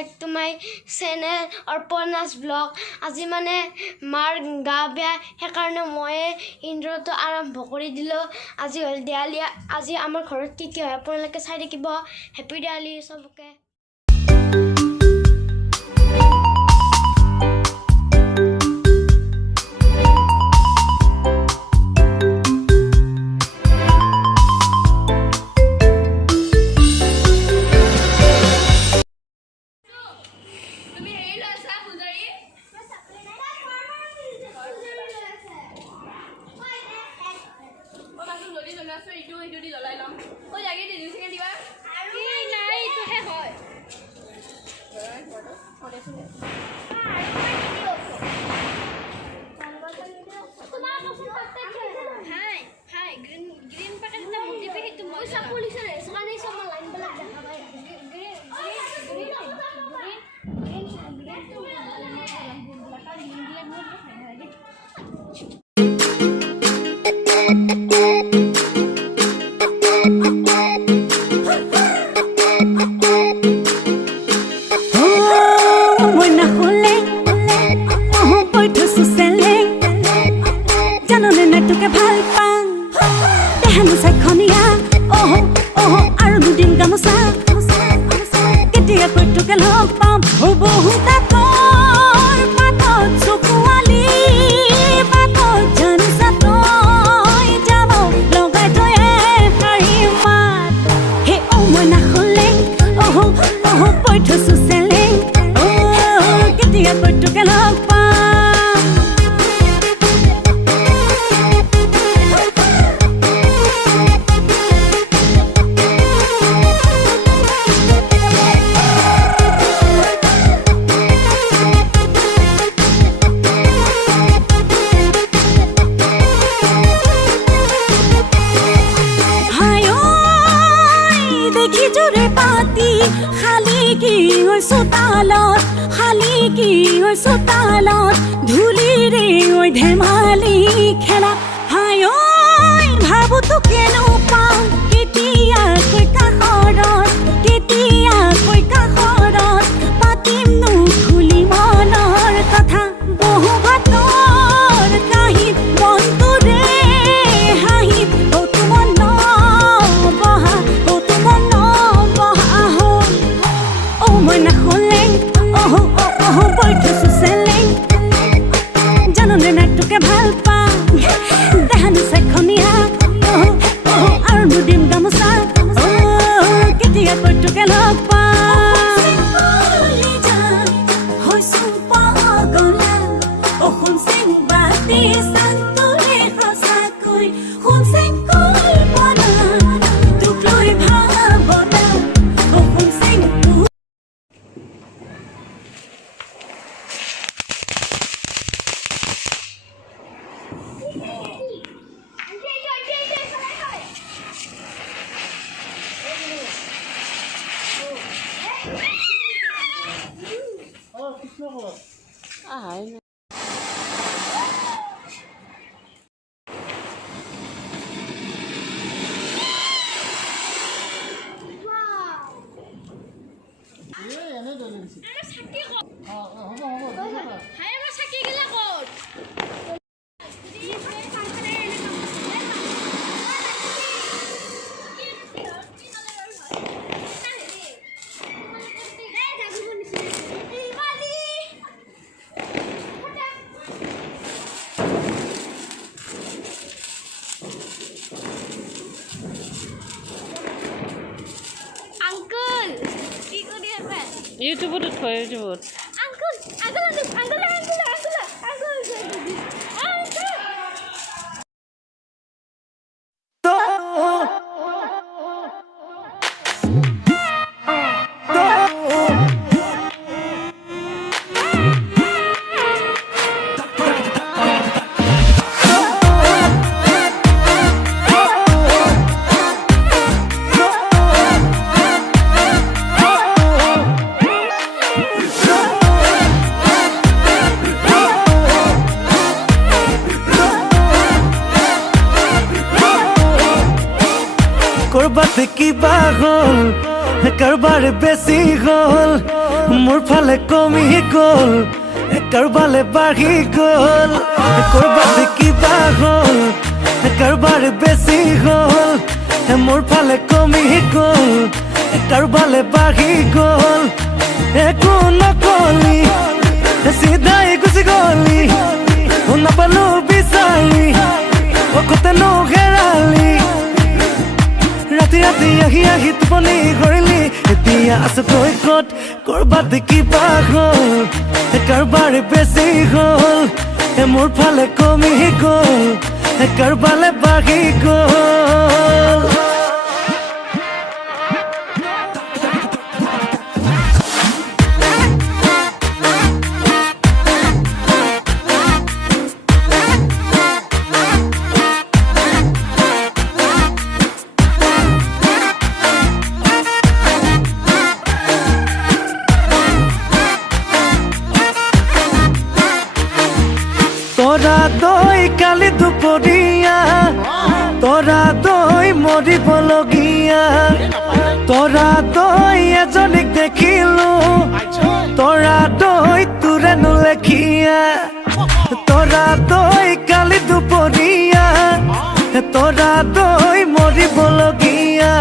back to my channel Arpona's vlog. আজি মানে মাৰ গা বেয়া হেকাৰণে মই ইন্ট্ৰোটো আৰম্ভ কৰি দিলো আজি হল দিৱালী আজি আমাৰ ঘৰত কি কি হয় আপোনালোকে চাই দেখিব হেপী দিৱালী সবকে Sotalat dhuli re oi dhemali khela hai oi bhabu to keno pau ketia koi ka khorat patim nu khuli manar katha bohu bator kahi montore hahi o tumonno baha ho o mana holen oh boytho suseleng janone na tuke bhal pa dehanu sekhoniya oh ar nudim gamusa oh ketia kotuke log pa hoy sun pa gola oh hun sing bati santore khosa koi hun sing kol bona tukloi bhabona oh hun sing YouTube to throw YouTube. Uncle. করবাতে কি পাগল কাৰোবাৰ বেছি গ'ল মোৰ ফালে কমি গ'ল কাৰোবালে বাঢ়ি গ'ল ক'ৰবাত কিবা হ'ল কাৰোবাৰ বেছি গ'ল মোৰ ফালে কমি গ'ল কাৰোবালে বাঢ়ি গ'ল একো নকলি চিধাই গুচি গ'লি নাপালো বিচাৰি কতেনো হেৰালি ৰাতি ৰাতি আহি আহি টোপনি কৰিলি এতিয়া আছো তই ক'ত ক'ৰবাত কিবা হ'ল কাৰোবাৰ বেছি হ'ল মোৰ ফালে কমি গ'ল কাৰোবালে বাঢ়ি গ'ল তোৰা দই কালি দুপৰিয়া তোৰা দই মৰিবলগীয়া তোৰা দই এজনীক দেখিলো তোৰা দই তোৰে নুলেখিয়া তোৰা দই কালি দুপৰিয়া তোৰা দই মৰিবলগীয়া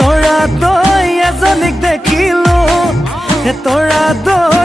তোৰা দই এজনীক দেখিলো তোৰা দই